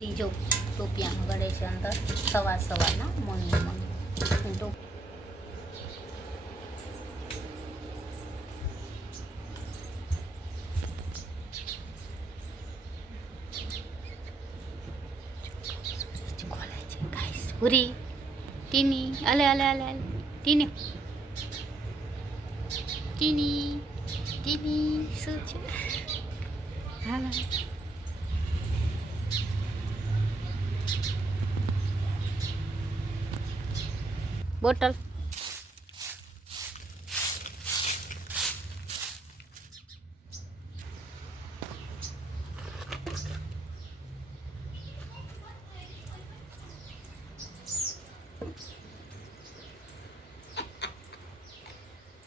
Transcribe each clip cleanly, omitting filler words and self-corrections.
ત્રીજો ટોપિયામાં ગળે છે અંદર સવારના મોર્નિંગમાં તો પૂરી ટીની અલે અલે અલે અલે ટીની ટીની ટીની શું છે હા બોટલ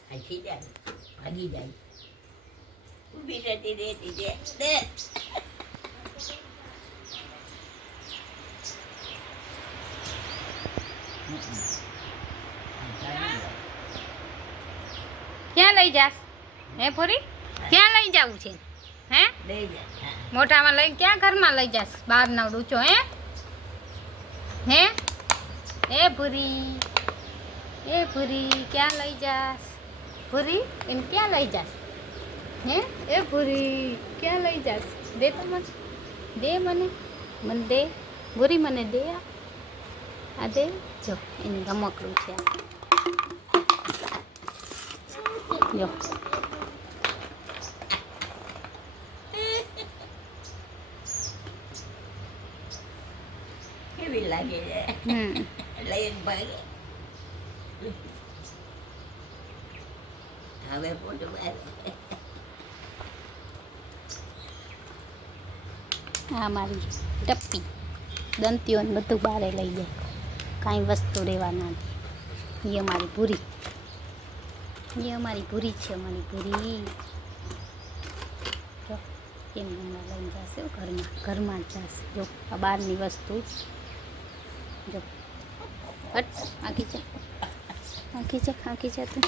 ભાગી જાય ઊભી રહેતી દેતી દે ક્યાં લઈ જાસ હે પૂરી ક્યાં લઈ જવું છે હે મોઢામાં લઈ ક્યાં ઘરમાં લઈ જાસ બહાર ના ડૂચો હે ભૂરી ક્યાં લઈ જાસ ભૂરી એને ક્યાં લઈ જાસ એ ભૂરી ક્યાં લઈ જાસ દે તો મને દે ભૂરી મને દે આ દે જો એને રમકડું છે જો કેવી લાગે છે લઈને ભાગે હવે ફોટો આ મારી ટપ્પી દંતીઓ ને બધું બારે લઈ જાય કાંઈ વસ્તુ રહેવા ના દે એ અમારી ભૂરી છે અમારી ભૂરી જો એમ હમણાં લઈને જશે ઘરમાં જ જશે જો આ બહારની વસ્તુ જો હટ આખી જા તું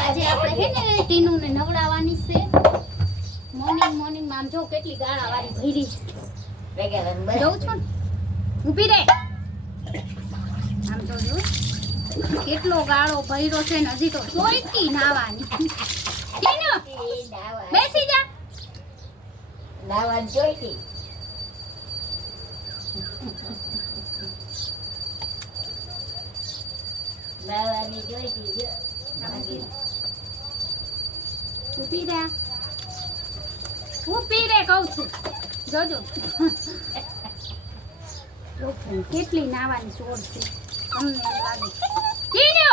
આજે આપણે છે ને ટીનુને નવડાવવાની છે મોર્નિંગ આમ જો કેટલી ગાળા વાળી ભરી છે જોઉં છો ને ઊભી રે આમ તો જો કેટલો ગાળો ભર્યો છે ને હજી તો સોયટી નાવાની ટીનુ બેસી જા નાવા જોઈતી નાવાની જોઈતી જો ઊભી રે કહું છું જોજો કેટલી નાવાની ચોર છે તમને એમ લાગે ટીનુ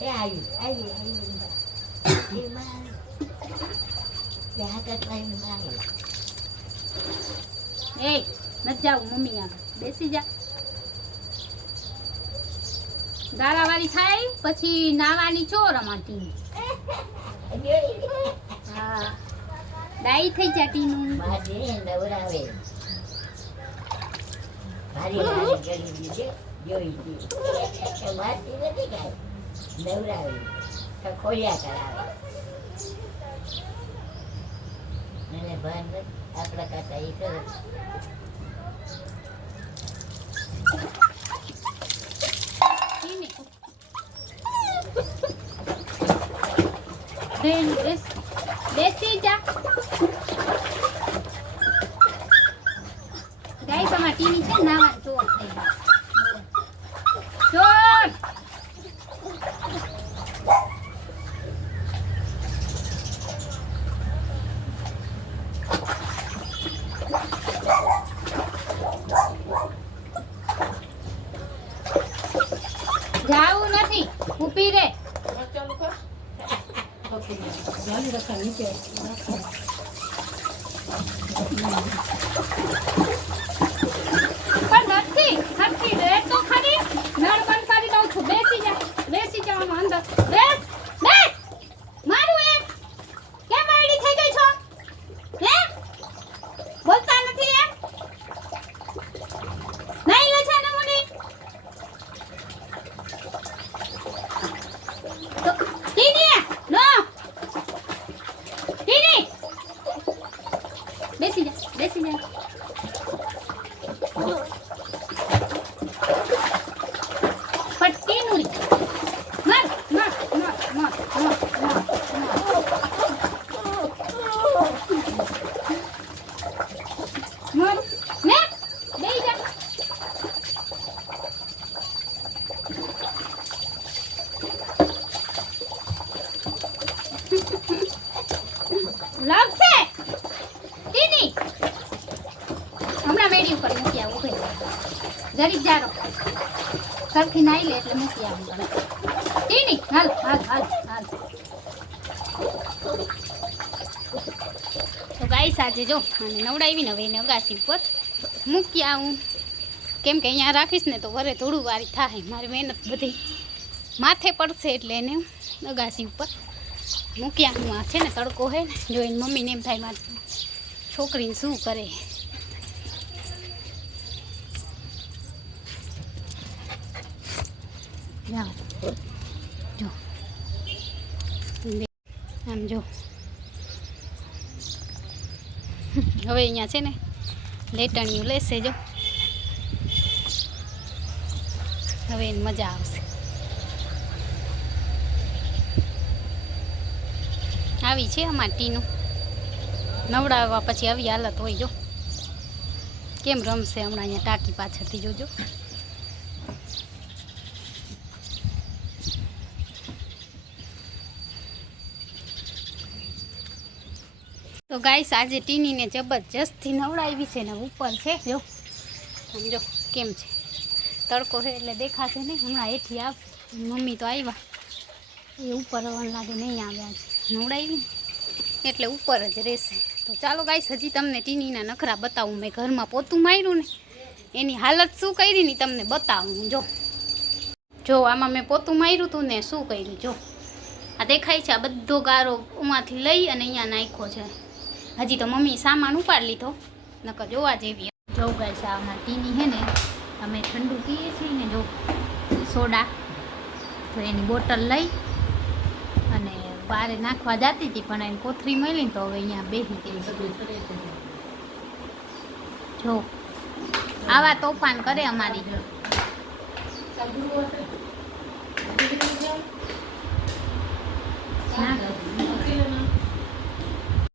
એ આવી એ માં યાદ કરીને આવી એ નથી જાવું મમ્મી આગળ બેસી જા ગાળાવાળી થાય પછી નાવાની ચોર અમારી હા ડાઈ થઈ જા ટીનું મારે નવરાવે ભારી ગળી દીધે જોઈ દી મારતી નથી કાંઈ નવરાવે ખોડિયા કરાવે અને ભાન આપણા કાકા એ કરે બેસી જા ગાય તમારી ટીની છે નાવાની ચોર થઈ ચોર જાવું નથી, ઊભી રે. ચાલુ કર. પણ નથી હરખી રે તો ખરી. નળ બંધ કરી દઉં છું. બેસી જા આમાં અંદર. બેસ બેસ. મારું એક કેમ આઈડી થઈ ગઈ છો? હે બોલતા નથી એમ? નહીં લે છે ને મુની. તો ટીની નો ટીની બેસી જા. પટ્ટી નુરી માર માર માર માર માર માર મે બેસી જા. લાગશે ટીની હમણાં મેડી ઉપર મૂકી આવું ભાઈ. ગરીબ જારો સરખી નાઈ લે એટલે મૂકી આવું તને. ટીની હાલ હાલ હાલ હાલ. તો ગાય સાજે જો અને નવડાવીને હવે એને અગાસી ઉપર મૂકી આવું. કેમ કે અહીંયા રાખીશ ને તો વરે થોડું વારી થાય. મારી મહેનત બધી માથે પડશે એટલે એને અગાસી ઉપર મૂકી આવું. આ છે ને તડકો હે ને જોઈને મમ્મીને એમ થાય મારી છોકરીને શું કરે. જાઓ જો આમ જો હવે અહીંયા છે ને લેટણીયું લેશે જો. હવે એને મજા આવશે. આવી છે અમાર ટીનું નવડાવવા પછી આવી હાલત હોય જો. કેમ રમશે હમણાં અહીંયા ટાંકી પાછળથી જોજો. તો ગાઈસ આજે ટીનીને જબરજસ્તથી નવડાવી છે ને ઉપર છે જો. સમજો કેમ છે તડકો છે એટલે દેખાશે નહીં. હમણાં એથી આવ મમ્મી તો આવ્યા એ ઉપર આવવાનું લાગે નહીં આવ્યા છે. નવડાવી એટલે ઉપર જ રહેશે. તો ચાલો ગાઈસ હજી તમને ટીનીના નખરા બતાવું. મેં ઘરમાં પોતું માર્યું ને એની હાલત શું કરી ને તમને બતાવું. જો આમાં મેં પોતું માર્યું હતું ને શું કર્યું જો. આ દેખાય છે આ બધો ગારો ઉમાંથી લઈ અને અહીંયા નાખ્યો છે. હજી તો મમ્મી સામાન ઉપાડી લીધો નકર જોવા જેવી. જો ગાઈસ આમાં ટીની હે ને અમે ઠંડુ પીએ છીએ ને જો સોડા તો એની બોટલ લઈ અને બારે નાખવા જતી હતી પણ એને કોથરી મળી તો હવે અહીંયા બેસી ગઈ. જો આવા તોફાન કરે અમારી.